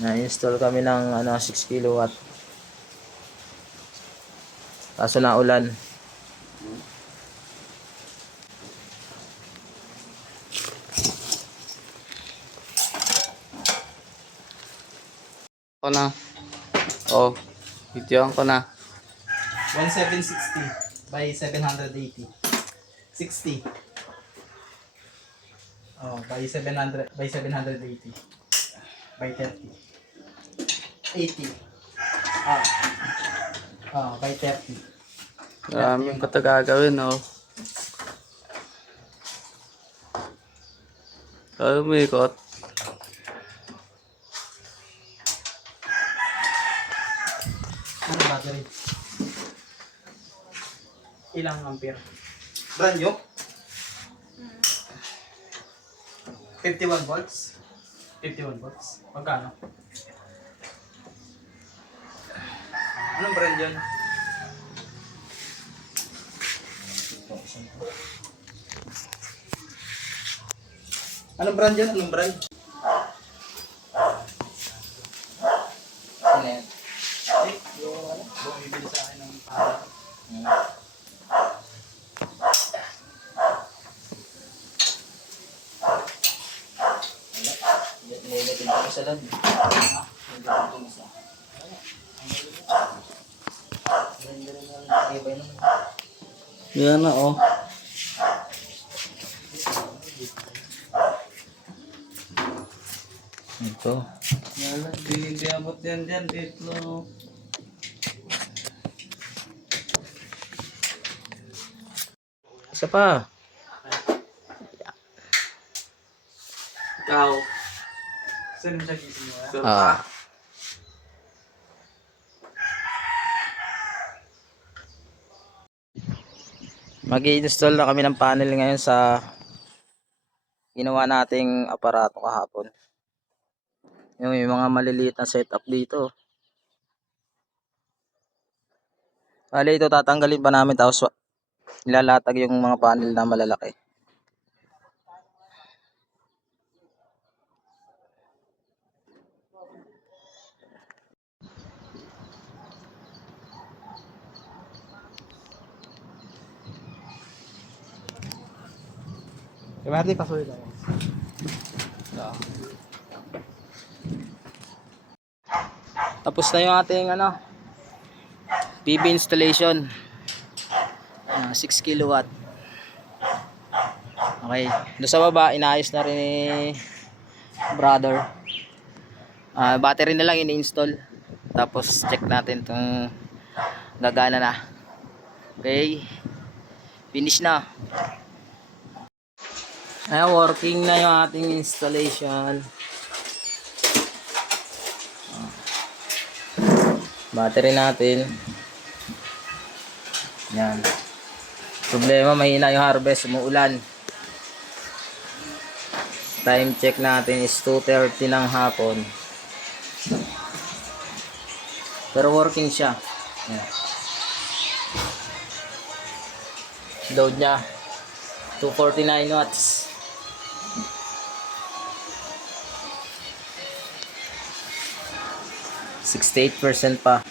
Na-install kami ng 6 kilowatt. Kaso na ulan. Ko na. Oh, videoan ko na. 1760 by 780. 60. Oh, by 700 by 780 by 30. 80. By 30. Maraming pa ito gagawin, oh. Kaya umikot. Ano battery? Ilang ampere? Brand new? 51 volts? 51 volts? Magkano? Anong brand yun? Anong brand yun? Anong brand? Ano yan? Yung bumibili sa akin ng para. Negative kami sa lab. Yan na, oh. Ito. Yan na, di abot yan dyan. Dito, oh. Isa pa. Ikaw. Saan mo siya gising mo? Mag-i-install na kami ng panel ngayon sa ginawa nating aparato kahapon. Yung may mga maliliit na setup dito. Bale, ito tatanggalin pa namin tapos nilalatag yung mga panel na malalaki. Marty, pasuloy tayo. Tapos na yung ating PV installation. 6 kilowatt. Okay. Doon sa baba, inaayos na rin ni brother. Battery na lang ini-install. Tapos check natin kung gagana na. Okay. Finish na. Ayan, working na yung ating installation. Battery natin. Yan. Problema, mahina yung harvest, umuulan. Time check natin is 2:30 ng hapon. Pero working siya. Yan. Load niya 249 watts. 68% pa.